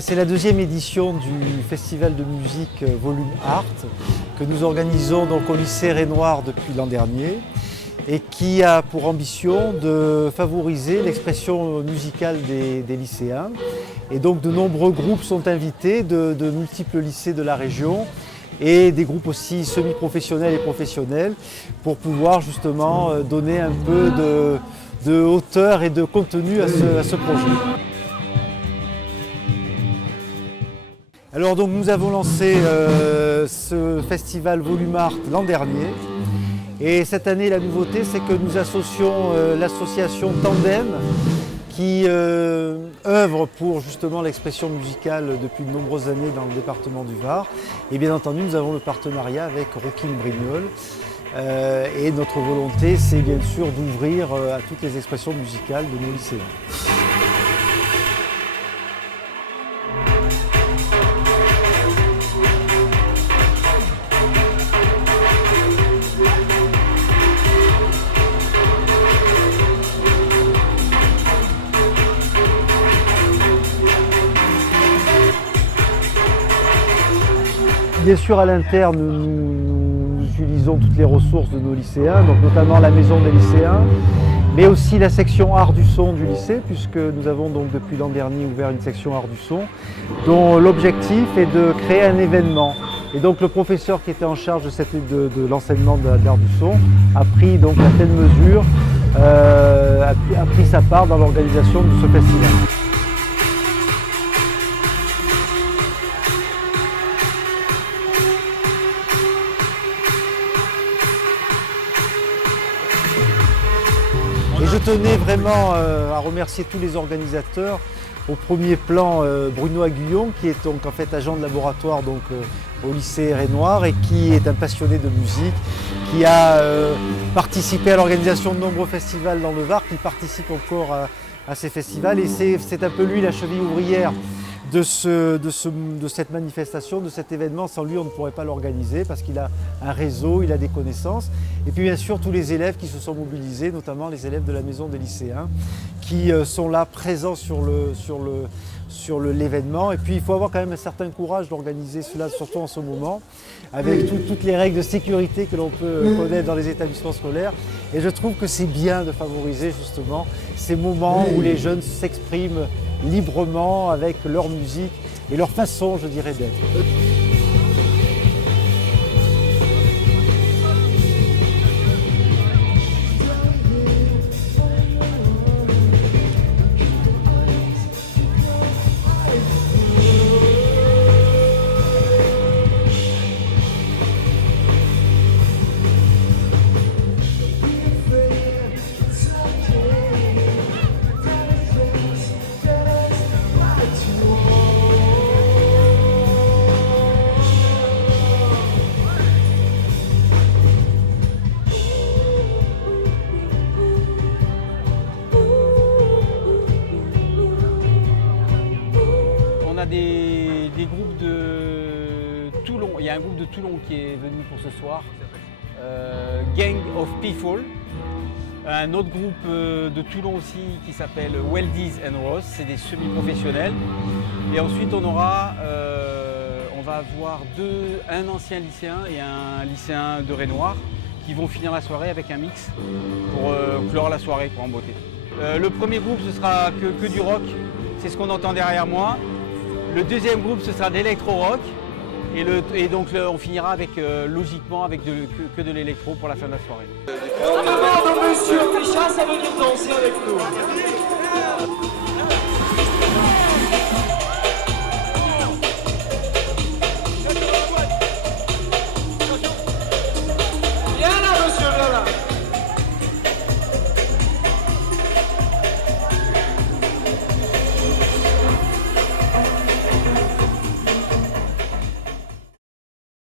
C'est la deuxième édition du Festival de musique Volume Art que nous organisons donc au lycée Renoir depuis l'an dernier et qui a pour ambition de favoriser l'expression musicale des lycéens. Et donc de nombreux groupes sont invités de multiples lycées de la région et des groupes aussi semi-professionnels et professionnels pour pouvoir justement donner un peu de hauteur et de contenu à ce projet. Alors donc nous avons lancé ce festival Volume Art l'an dernier et cette année la nouveauté c'est que nous associons l'association Tandem qui œuvre pour justement l'expression musicale depuis de nombreuses années dans le département du Var. Et bien entendu nous avons le partenariat avec Rocking Brignoles et notre volonté c'est bien sûr d'ouvrir à toutes les expressions musicales de nos lycéens. Bien sûr, à l'interne, nous utilisons toutes les ressources de nos lycéens, donc notamment la maison des lycéens, mais aussi la section art du son du lycée, puisque nous avons donc depuis l'an dernier ouvert une section art du son, dont l'objectif est de créer un événement. Et donc le professeur qui était en charge de l'enseignement de l'art du son a pris donc à pleine mesure, a pris sa part dans l'organisation de ce festival. Et je tenais vraiment à remercier tous les organisateurs. Au premier plan, Bruno Aguillon, qui est donc en fait agent de laboratoire donc, au lycée Renoir et qui est un passionné de musique, qui a participé à l'organisation de nombreux festivals dans le Var, qui participe encore à ces festivals. Et c'est un peu lui la cheville ouvrière de cette manifestation, de cet événement. Sans lui, on ne pourrait pas l'organiser parce qu'il a un réseau, il a des connaissances. Et puis bien sûr, tous les élèves qui se sont mobilisés, notamment les élèves de la maison des lycéens, qui sont là présents sur l'événement. Et puis il faut avoir quand même un certain courage d'organiser cela, surtout en ce moment, avec toutes les règles de sécurité que l'on peut connaître dans les établissements scolaires. Et je trouve que c'est bien de favoriser justement ces moments où les jeunes s'expriment librement avec leur musique et leur façon, je dirais, d'être. Des groupes de Toulon. Il y a un groupe de Toulon qui est venu pour ce soir, Gang of People. Un autre groupe de Toulon aussi qui s'appelle Weldies and Rose, c'est des semi-professionnels. Et ensuite on va avoir un ancien lycéen et un lycéen de Renoir qui vont finir la soirée avec un mix pour clore la soirée en beauté. Le premier groupe ce sera que du rock, c'est ce qu'on entend derrière moi. Le deuxième groupe, ce sera d'électro-rock et donc on finira avec, logiquement avec que de l'électro pour la fin de la soirée. On demande au monsieur Péchasse à venir danser avec nous.